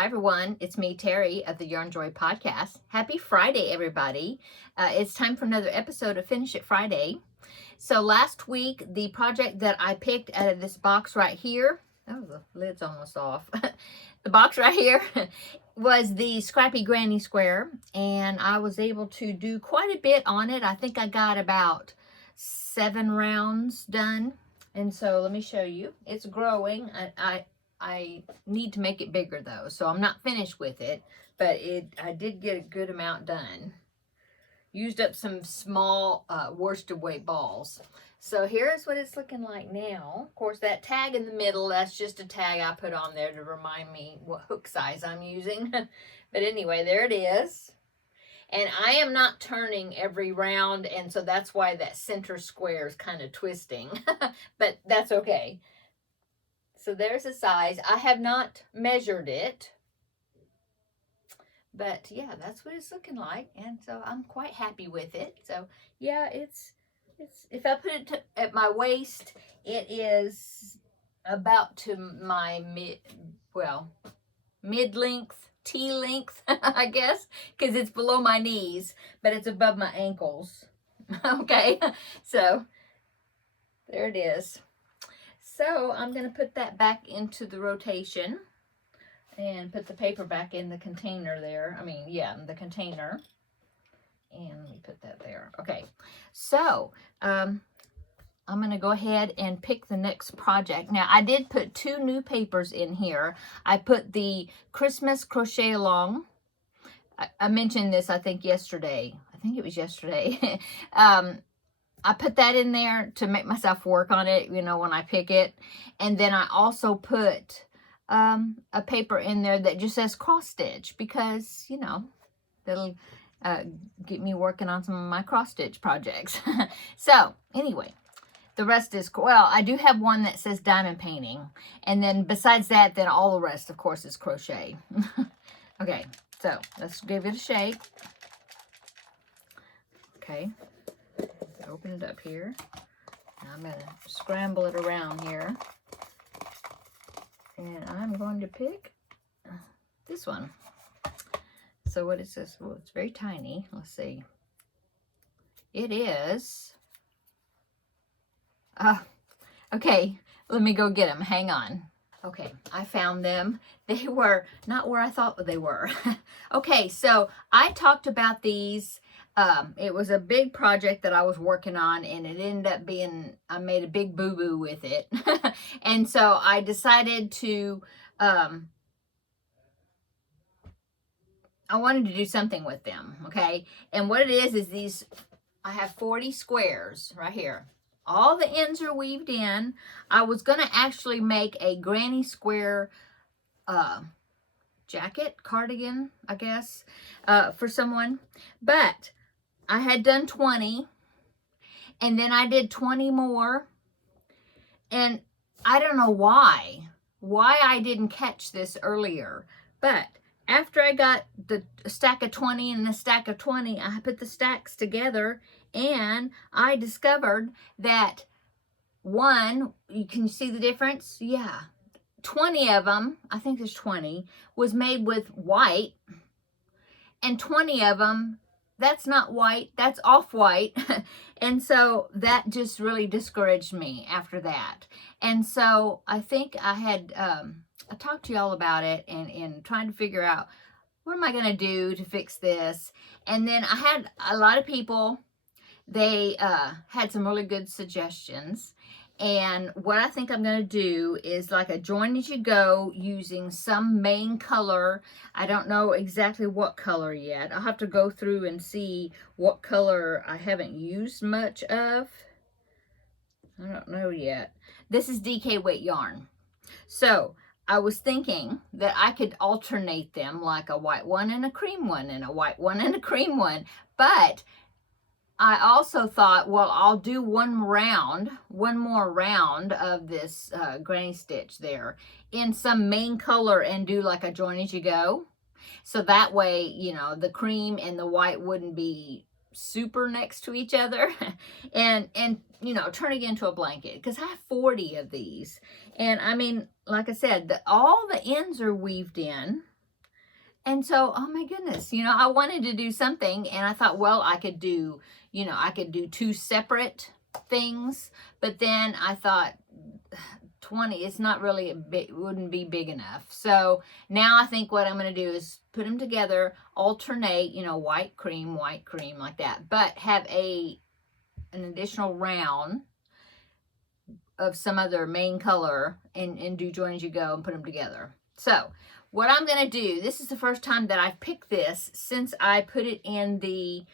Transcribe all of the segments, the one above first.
Hi, everyone. It's me, Terry, of the Yarn Joy podcast. Happy Friday, everybody. It's time for another episode of Finish It Friday. So last week, the project that I picked out of this box right here, oh, the lid's almost off. The box right here was the Scrappy Granny Square, and I was able to do quite a bit on it. I think I got about 7 rounds done. And so let me show you. It's growing. I need to make it bigger though, so I'm not finished with it, but I did get a good amount done. Used up some small worsted weight balls. So here's what it's looking like now. Of course, that tag in the middle, that's just a tag I put on there to remind me what hook size I'm using. But anyway, there it is. And I am not turning every round, and so that's why that center square is kind of twisting. But that's okay. So there's the size. I have not measured it. But yeah, that's what it's looking like. And so I'm quite happy with it. So yeah, it's if I put it at my waist, it is about to my mid-length, T-length, I guess, because it's below my knees, but it's above my ankles. Okay, so there it is. So I'm going to put that back into the rotation and put the paper back in the container there. In the container. And let me put that there. Okay, so I'm going to go ahead and pick the next project. Now, I did put 2 new papers in here. I put the Christmas Crochet Along. I mentioned this, I think, yesterday. I think it was yesterday. I put that in there to make myself work on it, when I pick it. And then I also put a paper in there that just says cross stitch because, that'll get me working on some of my cross stitch projects. So anyway, the rest is, I do have one that says diamond painting. And then besides that, then all the rest, of course, is crochet. Okay, so let's give it a shake. Okay. Open it up here. Now I'm going to scramble it around here. And I'm going to pick this one. So what is this? Well, it's very tiny. Let's see. It is. Okay, let me go get them. Hang on. Okay, I found them. They were not where I thought they were. Okay, so I talked about these. It was a big project that I was working on, and it ended up being, I made a big boo-boo with it. And so I decided to, I wanted to do something with them, okay? And what it is these, I have 40 squares right here. All the ends are weaved in. I was going to actually make a granny square jacket, cardigan, I guess, for someone. But I had done 20, and then I did 20 more, and I don't know why I didn't catch this earlier, but after I got the stack of 20 and the stack of 20, I put the stacks together, and I discovered that one, you can see the difference? Yeah, 20 of them, I think there's 20, was made with white, and 20 of them, that's not white, that's off-white. And so that just really discouraged me after that. And so I think I had, I talked to y'all about it and trying to figure out what am I going to do to fix this. And then I had a lot of people, they had some really good suggestions. And what I think I'm going to do is like a join as you go using some main color. I don't know exactly what color yet. I'll have to go through and see what color I haven't used much of. I don't know yet. This is DK weight yarn. So I was thinking that I could alternate them like a white one and a cream one and a white one and a cream one. But I also thought, well, I'll do one more round of this granny stitch there in some main color and do like a join as you go. So that way, the cream and the white wouldn't be super next to each other. and turn it into a blanket because I have 40 of these. And I mean, like I said, all the ends are weaved in. And so, oh my goodness, you know, I wanted to do something, and I thought, well, I could do, you know, I could do 2 separate things, but then I thought 20, it's not really a big, wouldn't be big enough. So now I think what I'm going to do is put them together, alternate, you know, white cream, like that, but have an additional round of some other main color, and do join as you go and put them together. So what I'm going to do, this is the first time that I've picked this since I put it in the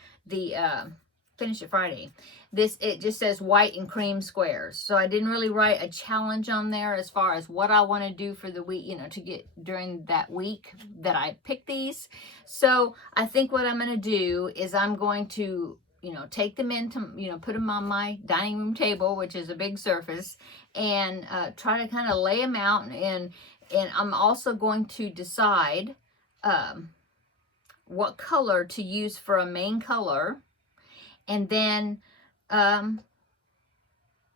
Finish It Friday. It just says white and cream squares. So I didn't really write a challenge on there as far as what I want to do for the week, you know, to get during that week that I picked these. So I think what I'm going to do is I'm going to, you know, take them into, you know, put them on my dining room table, which is a big surface, and try to kind of lay them out. And I'm also going to decide what color to use for a main color, and then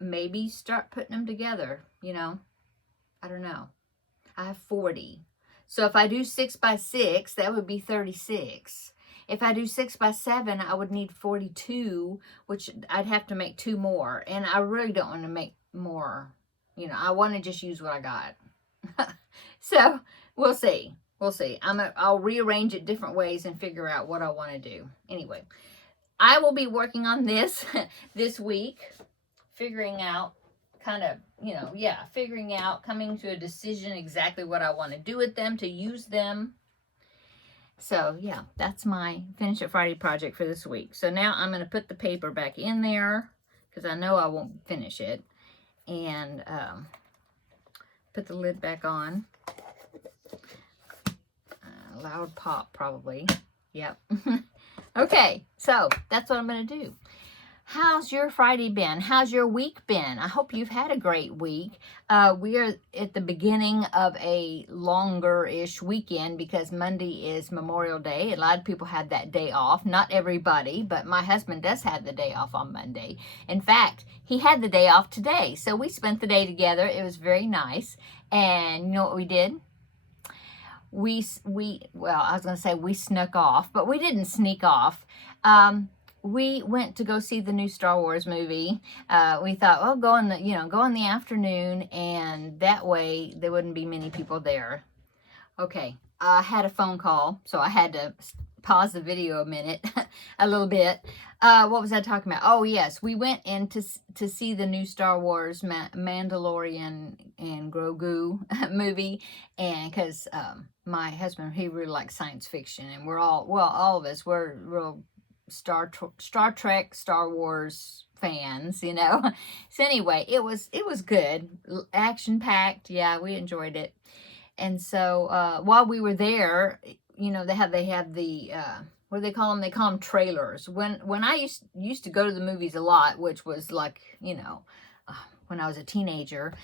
maybe start putting them together, you know. I don't know. I have 40. So if I do 6 by 6, that would be 36. If I do 6 by 7, I would need 42, which I'd have to make 2 more. And I really don't want to make more. You know, I want to just use what I got. So we'll see. We'll see. I'll rearrange it different ways and figure out what I want to do. Anyway, I will be working on this this week, figuring out figuring out, coming to a decision exactly what I want to do with them, to use them. So yeah, that's my Finish It Friday project for this week. So now I'm going to put the paper back in there because I know I won't finish it, and put the lid back on. Loud pop probably. Yep. Okay, so that's what I'm going to do. How's your Friday been? How's your week been? I hope you've had a great week. We are at the beginning of a longer-ish weekend because Monday is Memorial Day. A lot of people had that day off. Not everybody, but my husband does have the day off on Monday. In fact, he had the day off today, so we spent the day together. It was very nice. And you know what we did? Well, I was going to say we snuck off, but we didn't sneak off. We went to go see the new Star Wars movie. We thought, well, go in the afternoon, and that way there wouldn't be many people there. Okay, I had a phone call, so I had to pause the video a minute, a little bit. What was I talking about? Oh, yes, we went in to see the new Star Wars Mandalorian and Grogu movie, and because my husband, he really likes science fiction, and all of us, we're real Star Trek, Star Wars fans, you know. So anyway, it was good, action packed. Yeah, we enjoyed it. And so while we were there, you know, they have the what do they call them? They call them trailers. When I used to go to the movies a lot, which was like, you know, when I was a teenager,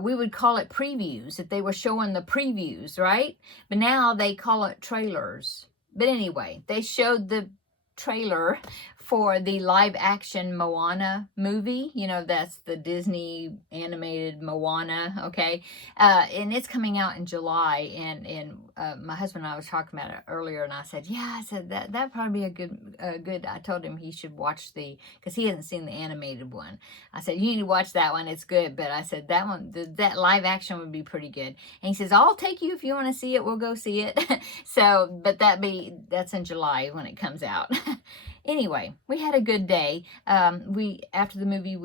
we would call it previews if they were showing the previews, right? But now they call it trailers. But anyway, they showed the trailer for the live action Moana movie. You know, that's the Disney animated Moana, okay? And it's coming out in July, and my husband and I was talking about it earlier, and I said, yeah, I said that'd probably be a good, I told him he should watch because he hasn't seen the animated one. I said, you need to watch that one, it's good, but I said that one, that live action would be pretty good. And he says, I'll take you if you want to see it, we'll go see it. So, but that's in July when it comes out. Anyway, we had a good day. After the movie,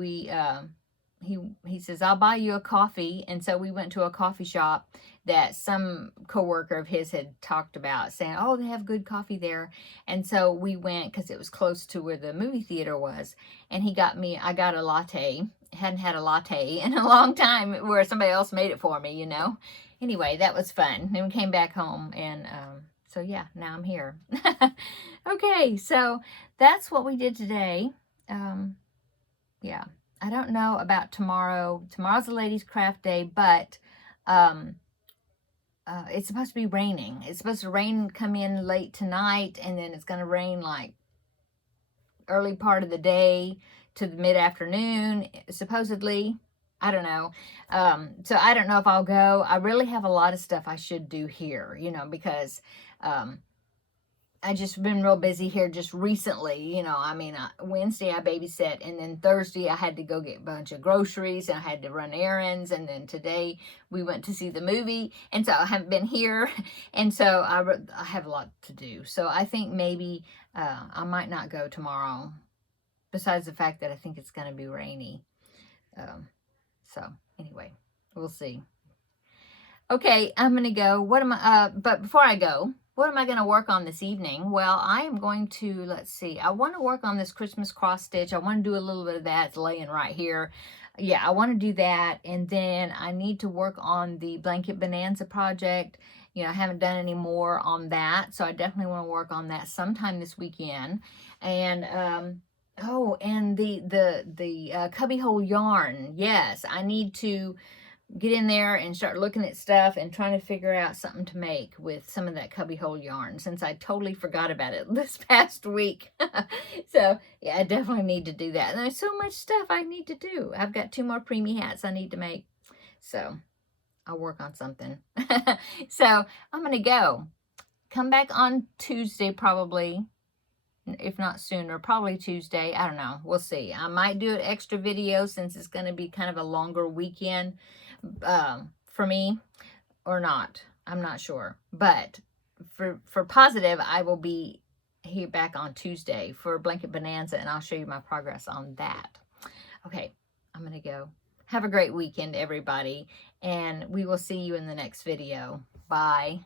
he says, I'll buy you a coffee. And so we went to a coffee shop that some coworker of his had talked about, saying, oh, they have good coffee there. And so we went because it was close to where the movie theater was. And I got a latte. Hadn't had a latte in a long time where somebody else made it for me, you know. Anyway, that was fun. Then we came back home, and so yeah, now I'm here. Okay, so that's what we did today. Yeah, I don't know about tomorrow. Tomorrow's a ladies' craft day, but it's supposed to be raining. It's supposed to come in late tonight, and then it's going to rain like early part of the day to the mid-afternoon, supposedly. I don't know. So I don't know if I'll go. I really have a lot of stuff I should do here, you know, because I just been real busy here just recently, you know. I mean, Wednesday I babysat, and then Thursday I had to go get a bunch of groceries, and I had to run errands, and then today we went to see the movie, and so I haven't been here, and so I have a lot to do. So I think maybe I might not go tomorrow, besides the fact that I think it's going to be rainy. So anyway, we'll see. Okay, I'm going to go. But before I go, what am I going to work on this evening? Well, I am going to, let's see, I want to work on this Christmas cross stitch. I want to do a little bit of that. It's laying right here. Yeah, I want to do that. And then I need to work on the Blanket Bonanza project. You know, I haven't done any more on that. So I definitely want to work on that sometime this weekend. And, oh, and the cubbyhole yarn. Yes, I need to get in there and start looking at stuff and trying to figure out something to make with some of that cubbyhole yarn, since I totally forgot about it this past week. So yeah, I definitely need to do that. And there's so much stuff I need to do. I've got 2 more preemie hats I need to make. So I'll work on something. So I'm going to go. Come back on Tuesday probably. If not sooner, probably Tuesday. I don't know. We'll see. I might do an extra video since it's going to be kind of a longer weekend for me, or not. I'm not sure. But for positive, I will be here back on Tuesday for Blanket Bonanza, and I'll show you my progress on that. Okay, I'm going to go. Have a great weekend, everybody, and we will see you in the next video. Bye.